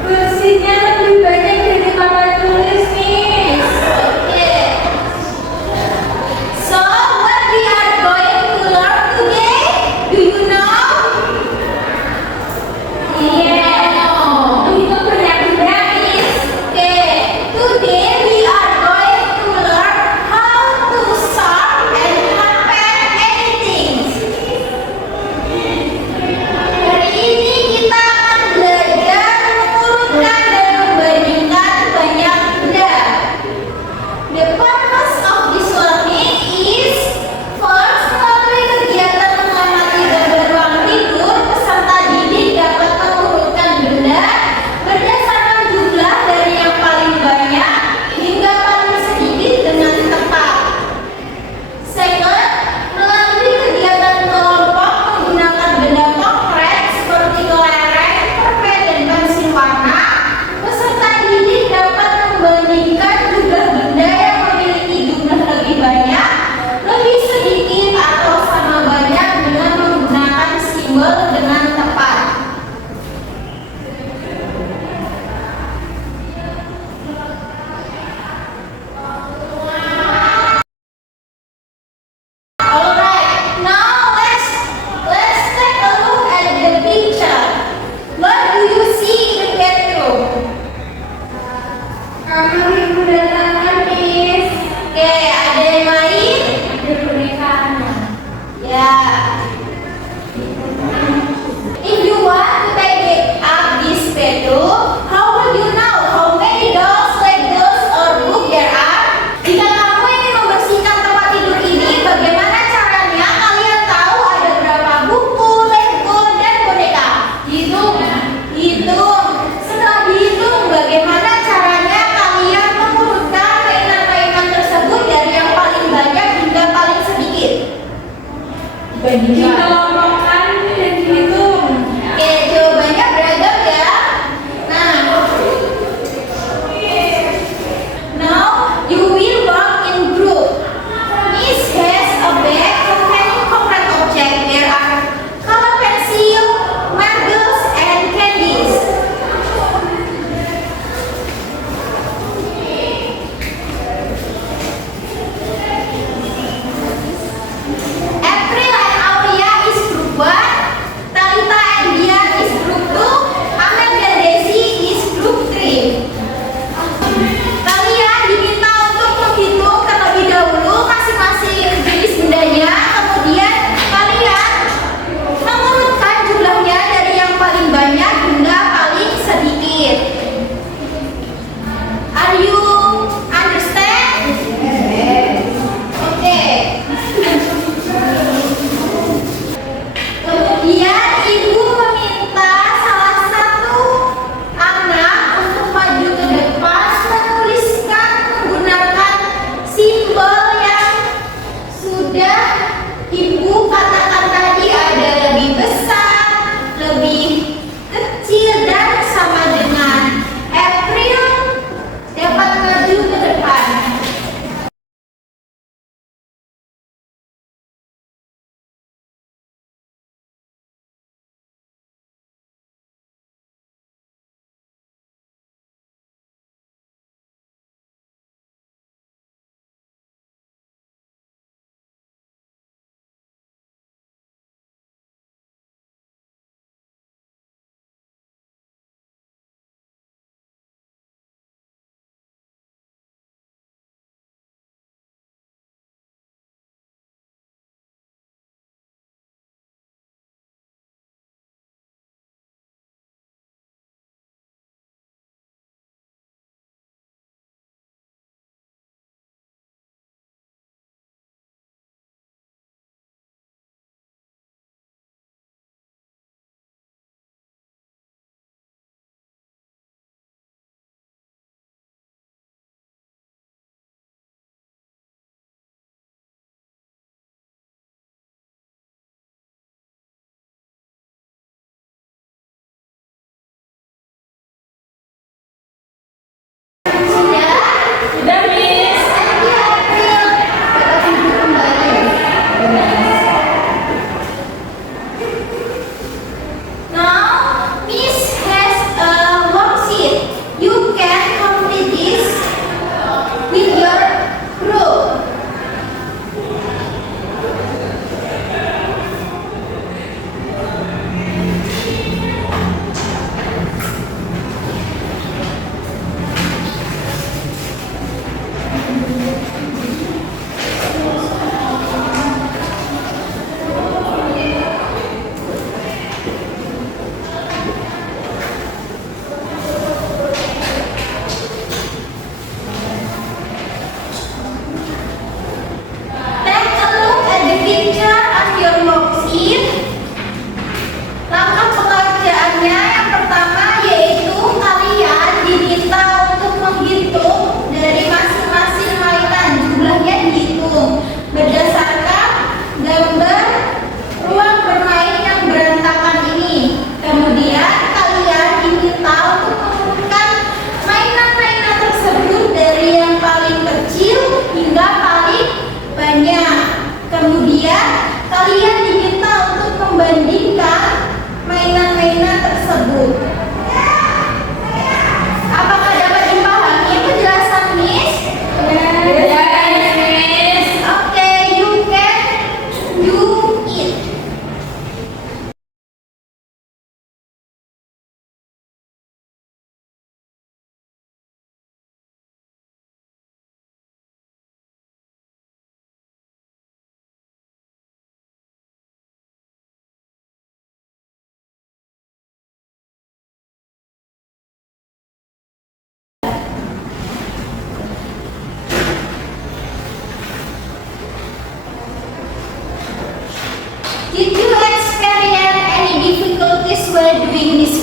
Kursinya lebih banyak dari papan tulis, Miss. Oke. So, what we are going to learn today? Do you know? Itu benda-benda, Miss. Okay, today we are going to learn how to sort and compare anything. Hari ini kita akan belajar mengurutkan dan membandingkan banyak benda. The purpose of this learning is first, melalui kegiatan mengamati gambar ruang tidur, peserta didik dapat mengurutkan benda berdasarkan jumlah dari yang paling banyak hingga paling sedikit dengan tepat. Second, melalui kegiatan kelompok menggunakan benda konkret seperti kelereng, pulpen, dan pensil warna, peserta didik dapat membandingkan jumlah benda yang memiliki jumlah lebih banyak, lebih sedikit, atau sama banyak dengan menggunakan simbol dengan tepat. Alright, now let's take a look at the picture. What do you see in the bedroom? Kamar ibu dan tangan, Miss. Oke, ada yang lain? Ada boneka anak. Ya. If you want to take up this bedroom, how would you know how many dolls, Legos, or book there are? Jika kamu ingin membersihkan tempat tidur ini, bagaimana caranya kalian tahu ada berapa buku, Lego, dan boneka? Hitung. Setelah dihitung, bagaimana caranya kalian mengurutkan mainan-mainan tersebut dari yang paling banyak hingga paling sedikit? Dikelompokkan dan dihitung. Oke, jawabannya beragam ya. Now you will work in group. Miss has a bag containing concrete objects. There are color pencil, marbles, and candies. April and Aurea is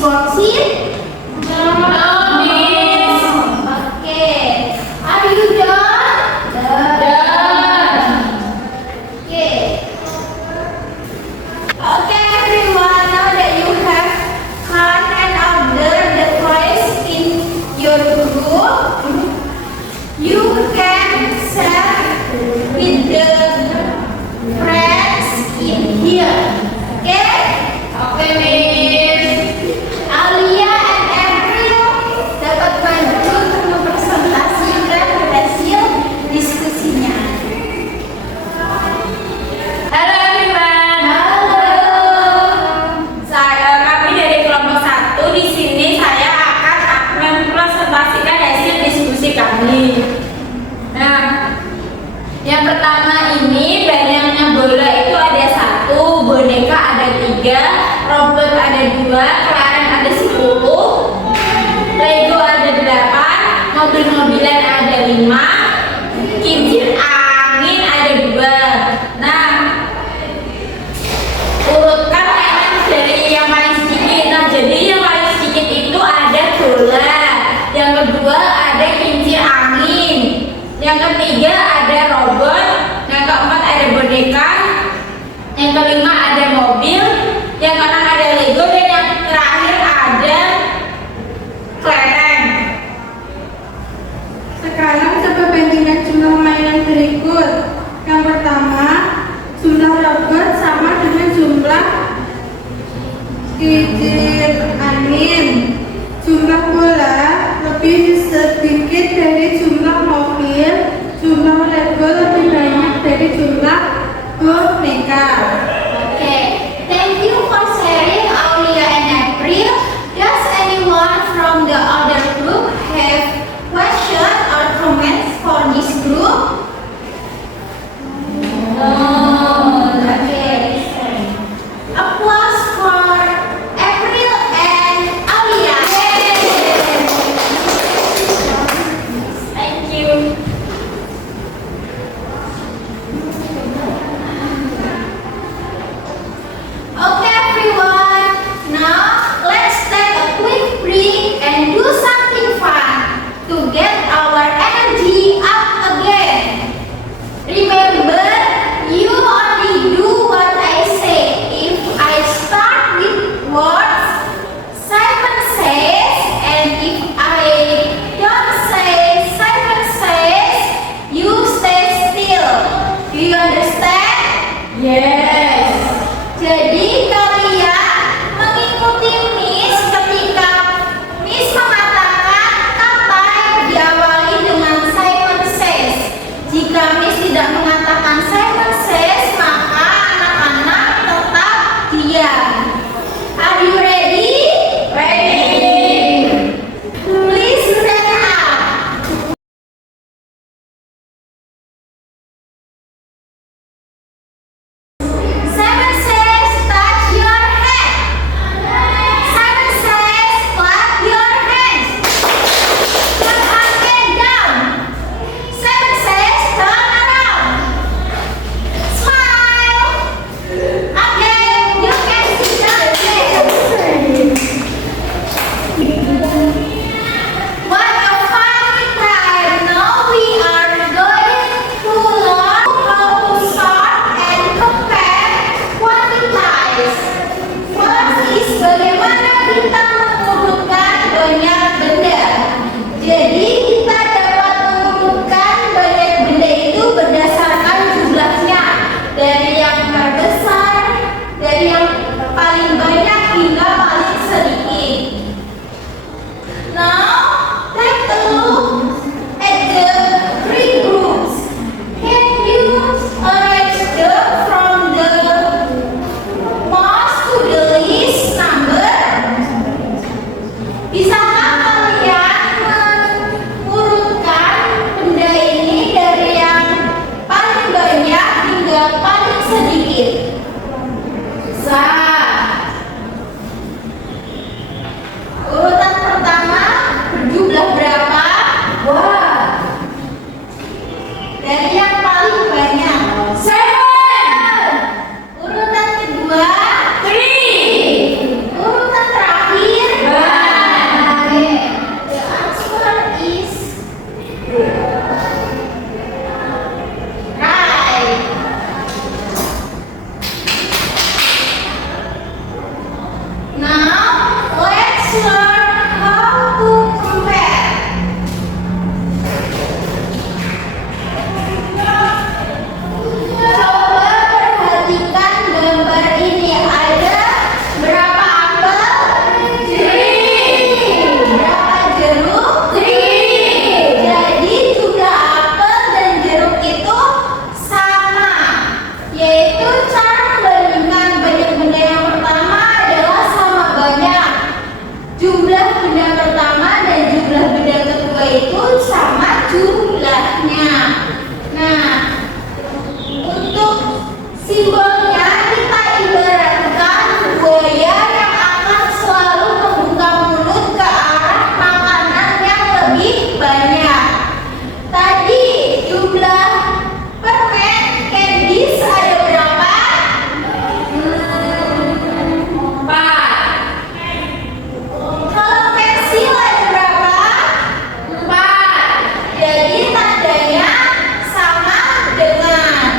worksheet? No, Miss. Okay. Are you done? Done. Okay. Okay, everyone. Now that you have count and order the toys in your group, you can share with the friends in here. Okay? Oke, Miss. Alia and April dapat bantu untuk mempresentasikan hasil diskusinya. Halo, everyone. Kami dari kelompok 1 di sini saya akan mempresentasikan hasil diskusi kami. Nah, yang pertama ini banyaknya bola itu ada 1, boneka ada 3, robot ada 2, kelereng ada 10, Lego ada 8, mobil-mobilan ada 5, kincir angin ada 2. Nah, urutkan mainan dari yang paling sedikit. Nah, jadi yang paling sedikit itu ada bola, yang kedua ada kincir angin, yang ketiga ada robot, yang keempat ada boneka, yang kelima ada mobil, yang keenam ada Lego, dan yang terakhir ada kelereng. Sekarang coba bandingkan jumlah mainan berikut. Yang pertama, jumlah robot sama dengan jumlah kincir angin. Jumlah bola lebih sedikit dari jumlah mobil. Jumlah Lego lebih banyak dari jumlah boneka. Okay. Thank you for sharing, Aulia and April. Does anyone from the other group have questions or comments for this group? Okay. Applause for April and Aulia. Thank you. Okay, everyone. Now let's take a quick break and do something fun to get our energy up again. Remember, you only do what I say. If I start with words, Simon says, and if I don't say Simon says, you stay still. Do you understand? Yes. Jadi kalian mengikuti Miss ketika Miss mengatakan kata yang diawali dengan Simon says. Jika Miss tidak mengatakan Simon says, maka anak-anak tetap diam. Are you ready? Ready. Please stand up. Simon says, touch your head. Simon says, clap your hands. Put one hand down. Simon says, turn around. Smile. Again, you can sit down again. What a funny time. Now we are going to learn how to sort and compare quantities. First is bagaimana kita mengurutkan banyak benda. Jadi kita dapat mengurutkan banyak benda itu berdasarkan jumlahnya. Dari yang terbesar, dari yang paling banyak hingga paling sedikit. benda pertama dan jumlah benda kedua itu sama jumlahnya. Nah, untuk simbolnya kita ibaratkan buaya yang akan selalu membuka mulut ke arah makanan yang lebih banyak. Tadi jumlah permen candies ada berapa? 4. Kalau pensil ada berapa? 4. Jadi tandanya sama dengan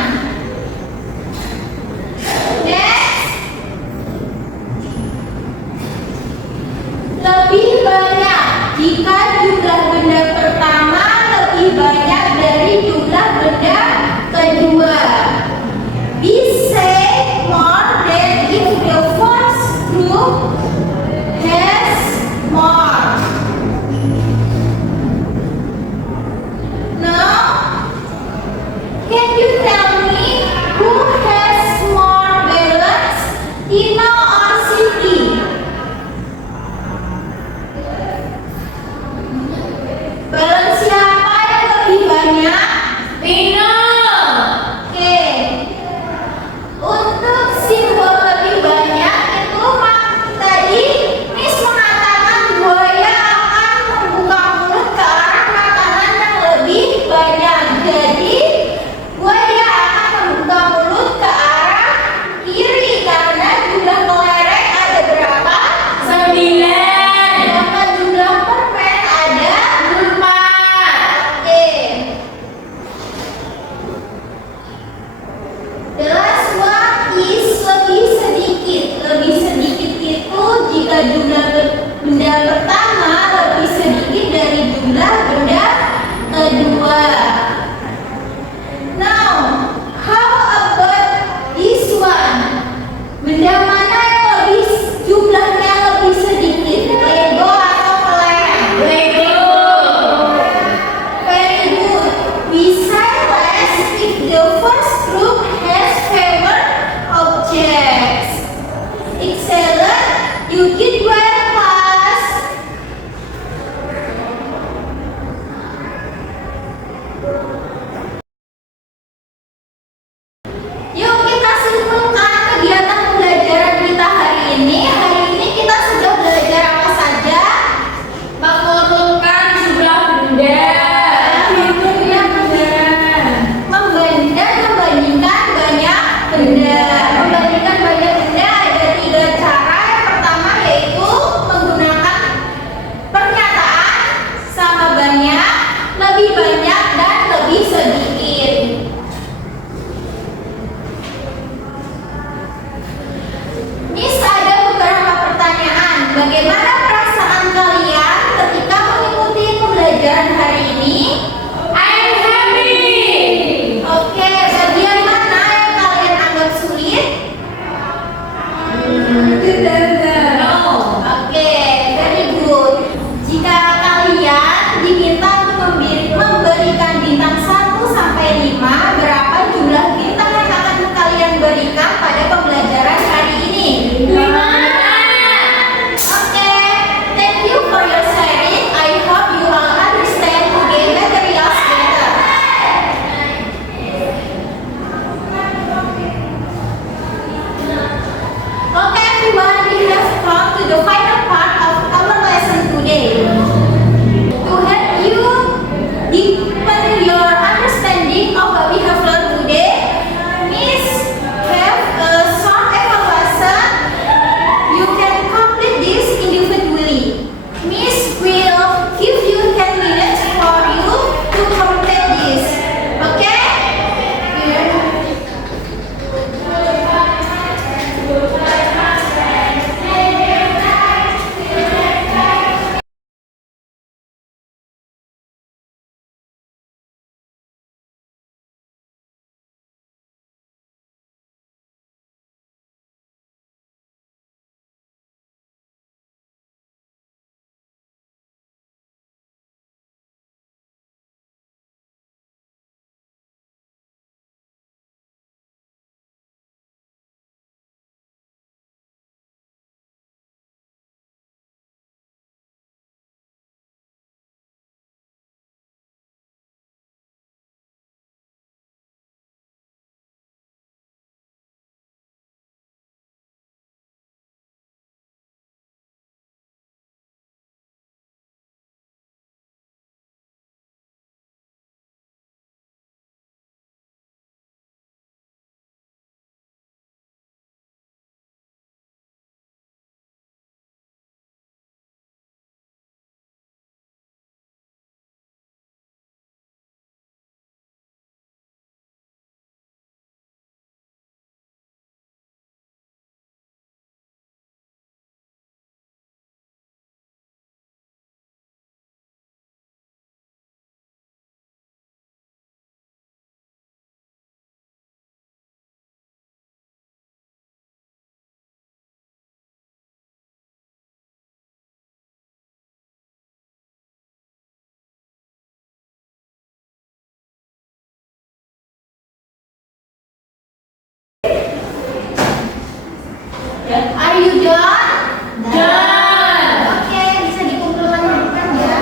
Are you done? Done. Oke, bisa dikumpulkan bukan ya?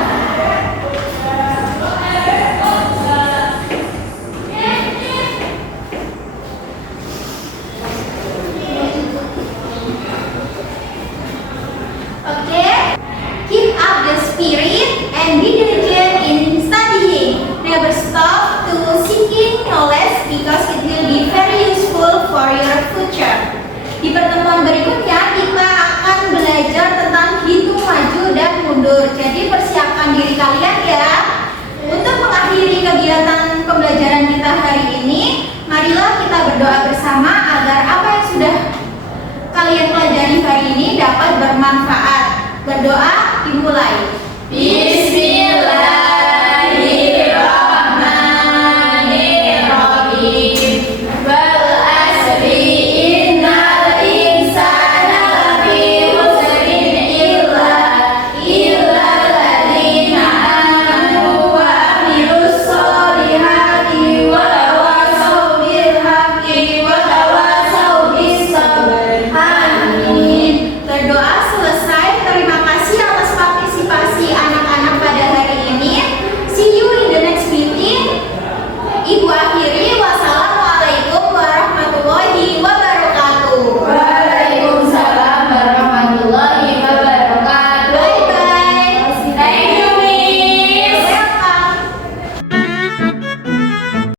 Oke, keep up the spirit and be diligent in studying. Never stop to seeking knowledge because it will be very useful for your future. Di pertemuan berikutnya kita akan belajar tentang hitung maju dan mundur. Jadi persiapkan diri kalian ya. Untuk mengakhiri kegiatan pembelajaran kita hari ini, marilah kita berdoa bersama agar apa yang sudah kalian pelajari hari ini dapat bermanfaat. Berdoa dimulai.